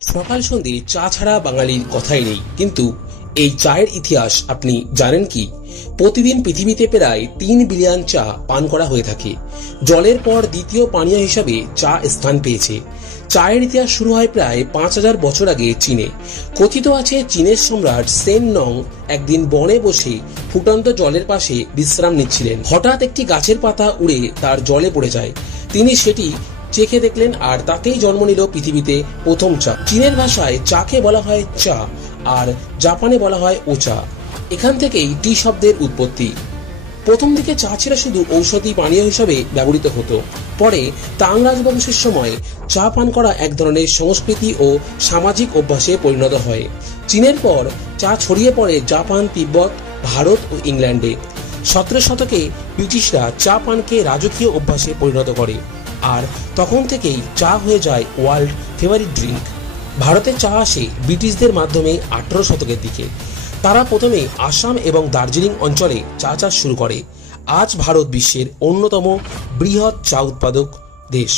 সকাল সন্ধে চা ছাড়া বাঙালির কথাই নেই। কিন্তু এই চায়ের ইতিহাস আপনি জানেন কি? প্রতিদিন পৃথিবীতে প্রায় 3 বিলিয়ন চা পান করা হয়ে থাকে। জলের পর দ্বিতীয় পানীয় হিসাবে চা স্থান পেয়েছে। চায়ের ইতিহাস শুরু হয় প্রায় 5000 বছর আগে চীনে। কথিত আছে চীনের সম্রাট সেন নং একদিন বনে বসে ফুটন্ত জলের পাশে বিশ্রাম নিচ্ছিলেন। হঠাৎ একটি গাছের পাতা উড়ে তার জলে পড়ে যায়। তিনি সেটি চেখে দেখলেন, আর তাতেই জন্ম নিল পৃথিবীতে প্রথম চা। চীনের ভাষায় চাকে বলা হয় চা, আর জাপানে বলা হয় ওচা। এখান থেকেই টি শব্দের উৎপত্তি। প্রথম দিকে চা ছিল শুধু ঔষধি পানীয় হিসেবে ব্যবহৃত হতো। পরে তাং রাজবংশের সময় চা পান করা এক ধরনের সংস্কৃতি ও সামাজিক অভ্যাসে পরিণত হয়। চীনের পর চা ছড়িয়ে পড়ে জাপান, তিব্বত, ভারত ও ইংল্যান্ডে। 17 শতকে ব্রিটিশরা চা পানকে রাজকীয় অভ্যাসে পরিণত করে, আর তখন থেকেই চা হয়ে যায় ওয়ার্ল্ড ফেভারিট ড্রিঙ্ক। ভারতে চা আসে ব্রিটিশদের মাধ্যমে 18 শতকের দিকে। তারা প্রথমে আসাম এবং দার্জিলিং অঞ্চলে চা চাষ শুরু করে। আজ ভারত বিশ্বের অন্যতম বৃহৎ চা উৎপাদক দেশ।